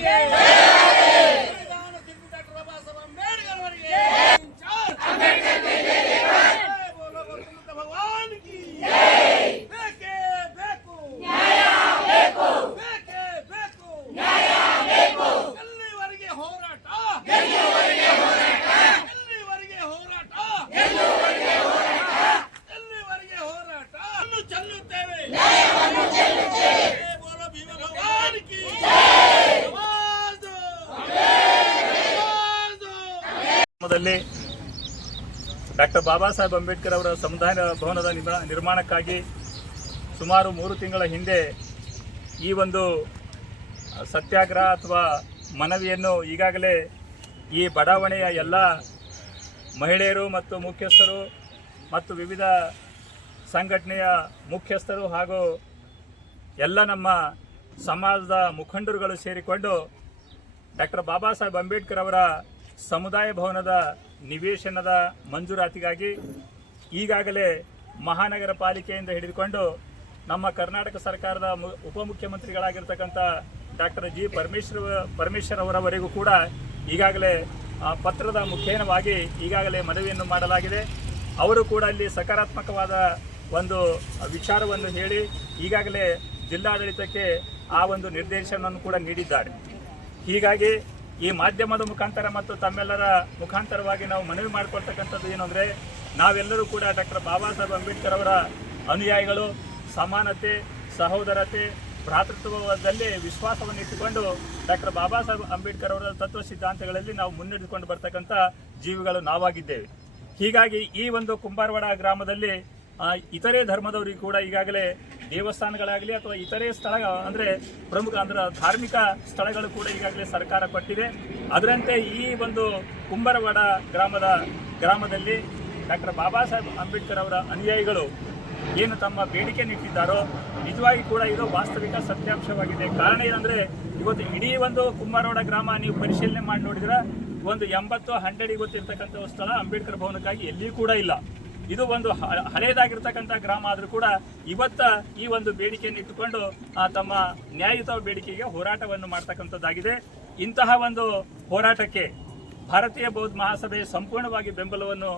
ಅವರಿಗೆ ಡಾಕ್ಟರ್ ಬಾಬಾ ಸಾಹೇಬ್ ಅಂಬೇಡ್ಕರ್ ಅವರ ಸಮುದಾಯ ಭವನದ ನಿರ್ಮಾಣಕ್ಕಾಗಿ ಸುಮಾರು 3 ತಿಂಗಳ ಹಿಂದೆ ಈ ಒಂದು ಸತ್ಯಾಗ್ರಹ ಅಥವಾ ಮನವಿಯನ್ನು ಈಗಾಗಲೇ ಈ ಬಡಾವಣೆಯ ಎಲ್ಲ ಮಹಿಳೆಯರು ಮತ್ತು ಮುಖ್ಯಸ್ಥರು ಮತ್ತು ವಿವಿಧ ಸಂಘಟನೆಯ ಮುಖ್ಯಸ್ಥರು ಹಾಗೂ ಎಲ್ಲ ನಮ್ಮ ಸಮಾಜದ ಮುಖಂಡರುಗಳು ಸೇರಿಕೊಂಡು ಡಾಕ್ಟರ್ ಬಾಬಾ ಸಾಹೇಬ್ ಅಂಬೇಡ್ಕರ್ ಅವರ ಸಮುದಾಯ ಭವನದ ನಿವೇಶನದ ಮಂಜೂರಾತಿಗಾಗಿ ಈಗಾಗಲೇ ಮಹಾನಗರ ಪಾಲಿಕೆಯಿಂದ ಹಿಡಿದುಕೊಂಡು ನಮ್ಮ ಕರ್ನಾಟಕ ಸರ್ಕಾರದ ಉಪಮುಖ್ಯಮಂತ್ರಿಗಳಾಗಿರ್ತಕ್ಕಂಥ ಡಾಕ್ಟರ್ ಜಿ ಪರಮೇಶ್ವರ್ ಅವರವರೆಗೂ ಕೂಡ ಈಗಾಗಲೇ ಪತ್ರದ ಮುಖೇನವಾಗಿ ಈಗಾಗಲೇ ಮನವಿಯನ್ನು ಮಾಡಲಾಗಿದೆ. ಅವರು ಕೂಡ ಅಲ್ಲಿ ಸಕಾರಾತ್ಮಕವಾದ ಒಂದು ವಿಚಾರವನ್ನು ಹೇಳಿ ಈಗಾಗಲೇ ಜಿಲ್ಲಾಡಳಿತಕ್ಕೆ ಆ ಒಂದು ನಿರ್ದೇಶನವನ್ನು ಕೂಡ ನೀಡಿದ್ದಾರೆ. ಹೀಗಾಗಿ ಈ ಮಾಧ್ಯಮದ ಮುಖಾಂತರ ಮತ್ತು ತಮ್ಮೆಲ್ಲರ ಮುಖಾಂತರವಾಗಿ ನಾವು ಮನವಿ ಮಾಡಿಕೊಳ್ತಕ್ಕಂಥದ್ದು ಏನು ಅಂದರೆ, ನಾವೆಲ್ಲರೂ ಕೂಡ ಡಾಕ್ಟರ್ ಬಾಬಾ ಸಾಹೇಬ್ ಅಂಬೇಡ್ಕರ್ ಅವರ ಅನುಯಾಯಿಗಳು. ಸಮಾನತೆ, ಸಹೋದರತೆ, ಭ್ರಾತೃತ್ವದಲ್ಲಿ ವಿಶ್ವಾಸವನ್ನು ಇಟ್ಟುಕೊಂಡು ಡಾಕ್ಟರ್ ಬಾಬಾ ಸಾಹೇಬ್ ಅಂಬೇಡ್ಕರ್ ಅವರ ತತ್ವ ಸಿದ್ಧಾಂತಗಳಲ್ಲಿ ನಾವು ಮುನ್ನಡೆದುಕೊಂಡು ಬರ್ತಕ್ಕಂಥ ಜೀವಿಗಳು ನಾವಾಗಿದ್ದೇವೆ. ಹೀಗಾಗಿ ಈ ಒಂದು ಕುಂಬಾರವಾಡ ಗ್ರಾಮದಲ್ಲಿ ಇತರೆ ಧರ್ಮದವರಿಗೂ ಕೂಡ ಈಗಾಗಲೇ ದೇವಸ್ಥಾನಗಳಾಗಲಿ ಅಥವಾ ಇತರೆ ಸ್ಥಳ ಅಂದರೆ ಪ್ರಮುಖ ಧಾರ್ಮಿಕ ಸ್ಥಳಗಳು ಕೂಡ ಈಗಾಗಲೇ ಸರ್ಕಾರ ಕೊಟ್ಟಿದೆ. ಅದರಂತೆ ಈ ಒಂದು ಕುಂಬಾರವಾಡ ಗ್ರಾಮದಲ್ಲಿ ಡಾಕ್ಟರ್ ಬಾಬಾ ಸಾಹೇಬ್ ಅಂಬೇಡ್ಕರ್ ಅವರ ಅನುಯಾಯಿಗಳು ಏನು ತಮ್ಮ ಬೇಡಿಕೆ ಇಟ್ಟಿದ್ದಾರೋ ನಿಜವಾಗಿ ಕೂಡ ಇದು ವಾಸ್ತವಿಕ ಸತ್ಯಾಂಶವಾಗಿದೆ. ಕಾರಣ ಏನಂದರೆ, ಇವತ್ತು ಇಡೀ ಒಂದು ಕುಂಬಾರವಾಡ ಗ್ರಾಮ ನೀವು ಪರಿಶೀಲನೆ ಮಾಡಿ ನೋಡಿದ್ರೆ ಒಂದು 80-100 ಗೊತ್ತಿರ್ತಕ್ಕಂಥ ಸ್ಥಳ ಅಂಬೇಡ್ಕರ್ ಭವನಕ್ಕಾಗಿ ಎಲ್ಲಿಯೂ ಕೂಡ ಇಲ್ಲ. ಇದು ಒಂದು ಹಳೆಯದಾಗಿರ್ತಕ್ಕಂಥ ಗ್ರಾಮ ಆದರೂ ಕೂಡ ಇವತ್ತ ಈ ಒಂದು ಬೇಡಿಕೆಯನ್ನು ಇಟ್ಟುಕೊಂಡು ತಮ್ಮ ನ್ಯಾಯಯುತ ಬೇಡಿಕೆಗೆ ಹೋರಾಟವನ್ನು ಮಾಡ್ತಕ್ಕಂಥದ್ದಾಗಿದೆ. ಇಂತಹ ಒಂದು ಹೋರಾಟಕ್ಕೆ ಭಾರತೀಯ ಬೌದ್ಧ ಮಹಾಸಭೆ ಸಂಪೂರ್ಣವಾಗಿ ಬೆಂಬಲವನ್ನು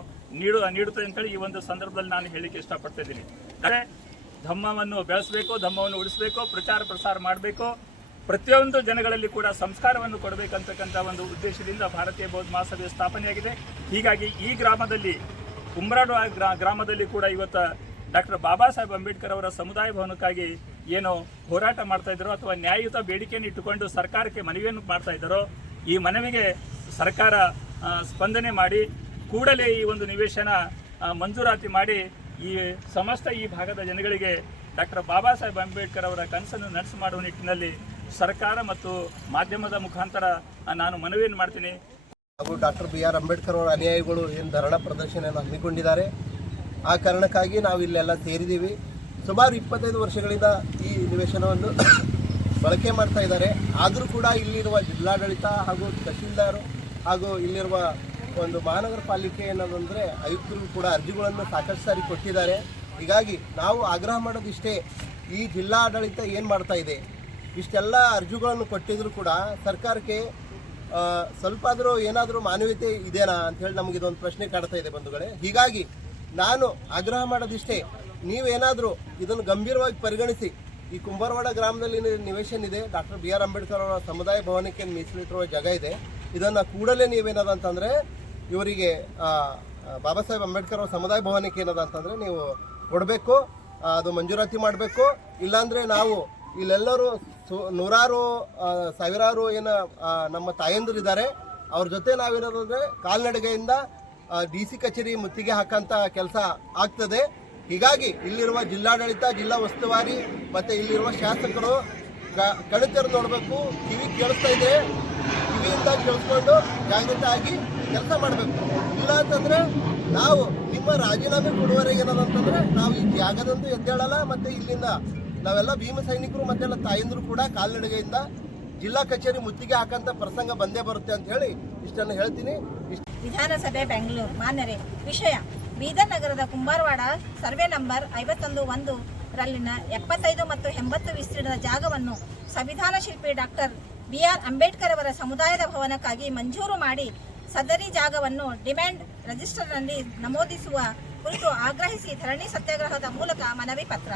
ನೀಡುತ್ತದೆ ಅಂತೇಳಿ ಈ ಒಂದು ಸಂದರ್ಭದಲ್ಲಿ ನಾನು ಹೇಳಲಿಕ್ಕೆ ಇಷ್ಟಪಡ್ತಿದ್ದೀನಿ. ಅಂದರೆ ಧಮ್ಮವನ್ನು ಬೆಳೆಸಬೇಕು, ಧಮ್ಮವನ್ನು ಉಳಿಸಬೇಕು, ಪ್ರಚಾರ ಪ್ರಸಾರ ಮಾಡಬೇಕು, ಪ್ರತಿಯೊಂದು ಜನಗಳಲ್ಲಿ ಕೂಡ ಸಂಸ್ಕಾರವನ್ನು ಕೊಡಬೇಕಂತಕ್ಕಂಥ ಒಂದು ಉದ್ದೇಶದಿಂದ ಭಾರತೀಯ ಬೌದ್ಧ ಮಹಾಸಭೆ ಸ್ಥಾಪನೆಯಾಗಿದೆ. ಹೀಗಾಗಿ ಈ ಗ್ರಾಮದಲ್ಲಿ ಕುಂಬಾರವಾಡ ಗ್ರಾಮದಲ್ಲಿ ಕೂಡ ಇವತ್ತು ಡಾಕ್ಟರ್ ಬಾಬಾ ಸಾಹೇಬ್ ಅಂಬೇಡ್ಕರ್ ಅವರ ಸಮುದಾಯ ಭವನಕ್ಕಾಗಿ ಏನು ಹೋರಾಟ ಮಾಡ್ತಾ ಇದ್ದಾರೋ ಅಥವಾ ನ್ಯಾಯಯುತ ಬೇಡಿಕೆಯನ್ನು ಇಟ್ಟುಕೊಂಡು ಸರ್ಕಾರಕ್ಕೆ ಮನವಿಯನ್ನು ಮಾಡ್ತಾ ಇದ್ದಾರೋ, ಈ ಮನವಿಗೆ ಸರ್ಕಾರ ಸ್ಪಂದನೆ ಮಾಡಿ ಕೂಡಲೇ ಈ ಒಂದು ನಿವೇಶನ ಮಂಜೂರಾತಿ ಮಾಡಿ ಈ ಸಮಸ್ತ ಈ ಭಾಗದ ಜನಗಳಿಗೆ ಡಾಕ್ಟರ್ ಬಾಬಾ ಸಾಹೇಬ್ ಅಂಬೇಡ್ಕರ್ ಅವರ ಕನಸನ್ನು ನನಸು ಮಾಡುವ ನಿಟ್ಟಿನಲ್ಲಿ ಸರ್ಕಾರ ಮತ್ತು ಮಾಧ್ಯಮದ ಮುಖಾಂತರ ನಾನು ಮನವಿಯನ್ನು ಮಾಡ್ತೀನಿ. ಹಾಗೂ ಡಾಕ್ಟರ್ BR ಅಂಬೇಡ್ಕರ್ ಅವರ ಅನುಯಾಯಿಗಳು ಏನು ಧರಣ ಪ್ರದರ್ಶನವನ್ನು ಹಮ್ಮಿಕೊಂಡಿದ್ದಾರೆ, ಆ ಕಾರಣಕ್ಕಾಗಿ ನಾವು ಇಲ್ಲೆಲ್ಲ ಸೇರಿದ್ದೀವಿ. ಸುಮಾರು 25 ವರ್ಷಗಳಿಂದ ಈ ನಿವೇಶನವನ್ನು ಬಳಕೆ ಮಾಡ್ತಾ ಇದ್ದಾರೆ. ಆದರೂ ಕೂಡ ಇಲ್ಲಿರುವ ಜಿಲ್ಲಾಡಳಿತ ಹಾಗೂ ತಹಶೀಲ್ದಾರ್ ಹಾಗೂ ಇಲ್ಲಿರುವ ಒಂದು ಮಹಾನಗರ ಪಾಲಿಕೆ ಏನದಂದರೆ ಆಯುಕ್ತರು ಕೂಡ ಅರ್ಜಿಗಳನ್ನು ಸಾಕಷ್ಟು ಸಾರಿ ಕೊಟ್ಟಿದ್ದಾರೆ. ಹೀಗಾಗಿ ನಾವು ಆಗ್ರಹ ಮಾಡೋದಿಷ್ಟೇ, ಈ ಜಿಲ್ಲಾಡಳಿತ ಏನು ಮಾಡ್ತಾ ಇದೆ, ಇಷ್ಟೆಲ್ಲ ಅರ್ಜಿಗಳನ್ನು ಕೊಟ್ಟಿದ್ರು ಕೂಡ ಸರ್ಕಾರಕ್ಕೆ ಸ್ವಲ್ಪ ಆದರೂ ಏನಾದರೂ ಮಾನವೀಯತೆ ಇದೆನಾ ಅಂಥೇಳಿ ನಮಗೆ ಇದೊಂದು ಪ್ರಶ್ನೆ ಕಾಡ್ತಾ ಇದೆ ಬಂಧುಗಳೇ. ಹೀಗಾಗಿ ನಾನು ಆಗ್ರಹ ಮಾಡೋದಿಷ್ಟೇ, ನೀವೇನಾದರೂ ಇದನ್ನು ಗಂಭೀರವಾಗಿ ಪರಿಗಣಿಸಿ ಈ ಕುಂಬಾರವಾಡ ಗ್ರಾಮದಲ್ಲಿ ನಿವೇಶನ ಇದೆ, ಡಾಕ್ಟರ್ BR ಅಂಬೇಡ್ಕರ್ ಅವರ ಸಮುದಾಯ ಭವನಕ್ಕೆ ಮೀಸಲಿಟ್ಟಿರುವ ಜಾಗ ಇದೆ, ಇದನ್ನು ಕೂಡಲೇ ನೀವೇನದಂತಂದರೆ ಇವರಿಗೆ ಬಾಬಾ ಸಾಹೇಬ್ ಅಂಬೇಡ್ಕರ್ ಅವರ ಸಮುದಾಯ ಭವನಕ್ಕೆ ಏನದಂತಂದರೆ ನೀವು ಕೊಡಬೇಕು, ಅದು ಮಂಜೂರಾತಿ ಮಾಡಬೇಕು. ಇಲ್ಲಾಂದರೆ ನಾವು ಇಲ್ಲೆಲ್ಲರೂ ನೂರಾರು ಸಾವಿರಾರು ಏನು ನಮ್ಮ ತಾಯಂದಿರಿದ್ದಾರೆ, ಅವ್ರ ಜೊತೆ ನಾವೇನದಂದರೆ ಕಾಲ್ನಡಿಗೆಯಿಂದ DC ಕಚೇರಿ ಮುತ್ತಿಗೆ ಹಾಕೋಂಥ ಕೆಲಸ ಆಗ್ತದೆ. ಹೀಗಾಗಿ ಇಲ್ಲಿರುವ ಜಿಲ್ಲಾಡಳಿತ, ಜಿಲ್ಲಾ ಉಸ್ತುವಾರಿ ಮತ್ತು ಇಲ್ಲಿರುವ ಶಾಸಕರು ಕಣ್ತೆರೆದು ನೋಡಬೇಕು. ಕಿವಿ ಕೇಳಿಸ್ತಾ ಇದೆ, ಕಿವಿಯಿಂದ ಕೇಳಿಸ್ಕೊಂಡು ಜಾಗೃತ ಆಗಿ ಕೆಲಸ ಮಾಡಬೇಕು. ಇಲ್ಲ ಅಂತಂದರೆ ನಾವು ನಿಮ್ಮ ರಾಜೀನಾಮೆ ಕೊಡುವವರೆಗೆ ಏನದಂತಂದರೆ ನಾವು ಈ ಜಾಗದಂತೂ ಎದ್ದೇಳಲ್ಲ. ಮತ್ತು ಇಲ್ಲಿಂದ ನಾವೆಲ್ಲ ಭೀಮ ಸೈನಿಕರು ಮತ್ತೆಲ್ಲ ತಾಯಂದರು ಕೂಡ ಕಾಲ್ನಡಿಗೆಯಿಂದ ಜಿಲ್ಲಾ ಕಚೇರಿ ಮುತ್ತಿಗೆ ಹಾಕಂತ ಪ್ರಸಂಗ ಬಂದೇ ಬರುತ್ತೆ ಅಂತ ಹೇಳಿ ಇಷ್ಟನ್ನು ಹೇಳ್ತೀನಿ. ವಿಧಾನಸಭೆ ಬೆಂಗಳೂರು ಮಾನ್ಯರೇ, ವಿಷಯ ಬೀದರ್ ನಗರದ ಕುಂಬಾರವಾಡ ಸರ್ವೆ ನಂಬರ್ 51 ರಲ್ಲಿನ 75 ಮತ್ತು 80 ವಿಸ್ತೀರ್ಣದ ಜಾಗವನ್ನು ಸಂವಿಧಾನ ಶಿಲ್ಪಿ ಡಾಕ್ಟರ್ ಬಿಆರ್ ಅಂಬೇಡ್ಕರ್ ಅವರ ಸಮುದಾಯದ ಭವನಕ್ಕಾಗಿ ಮಂಜೂರು ಮಾಡಿ ಸದರಿ ಜಾಗವನ್ನು ಡಿಮ್ಯಾಂಡ್ ರಿಜಿಸ್ಟರ್ನಲ್ಲಿ ನಮೂದಿಸುವ ಕುರಿತು ಆಗ್ರಹಿಸಿ ಧರಣಿ ಸತ್ಯಾಗ್ರಹದ ಮೂಲಕ ಮನವಿ ಪತ್ರ.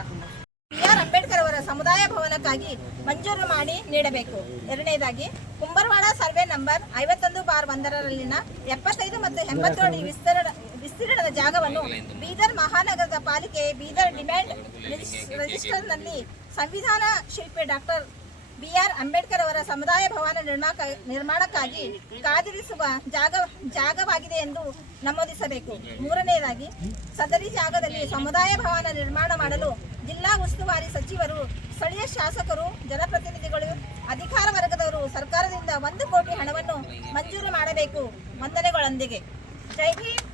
ಬಿಆರ್ ಅಂಬೇಡ್ಕರ್ ಅವರ ಸಮುದಾಯ ಭವನಕ್ಕಾಗಿ ಮಂಜೂರು ಮಾಡಿ ನೀಡಬೇಕು. ಎರಡನೇದಾಗಿ ಕುಂಬಾರವಾಡ ಸರ್ವೆ ನಂಬರ್ 51/1ರಲ್ಲಿನ 75 ಮತ್ತು 80 ಅಡಿ ವಿಸ್ತೀರ್ಣದ ಜಾಗವನ್ನು ಬೀದರ್ ಮಹಾನಗರದ ಪಾಲಿಕೆ ಬೀದರ್ ಡಿಮ್ಯಾಂಡ್ ರಿಜಿಸ್ಟರ್ನಲ್ಲಿ ಸಂವಿಧಾನ ಶಿಲ್ಪಿ ಡಾಕ್ಟರ್ ಬಿಆರ್ ಅಂಬೇಡ್ಕರ್ ಅವರ ಸಮುದಾಯ ಭವನ ನಿರ್ಮಾಣಕ್ಕಾಗಿ ಕಾದಿರಿಸುವ ಜಾಗವಾಗಿದೆ ಎಂದು ನಮೂದಿಸಬೇಕು. ಮೂರನೆಯದಾಗಿ ಸದರಿ ಜಾಗದಲ್ಲಿ ಸಮುದಾಯ ಭವನ ನಿರ್ಮಾಣ ಮಾಡಲು ಜಿಲ್ಲಾ ಉಸ್ತುವಾರಿ ಸಚಿವರು, ಸ್ಥಳೀಯ ಶಾಸಕರು, ಜನಪ್ರತಿನಿಧಿಗಳು, ಅಧಿಕಾರ ವರ್ಗದವರು ಸರ್ಕಾರದಿಂದ 1 ಕೋಟಿ ಹಣವನ್ನು ಮಂಜೂರು ಮಾಡಬೇಕು. ವಂದನೆಗಳೊಂದಿಗೆ ಜೈ ಭೀಮ್.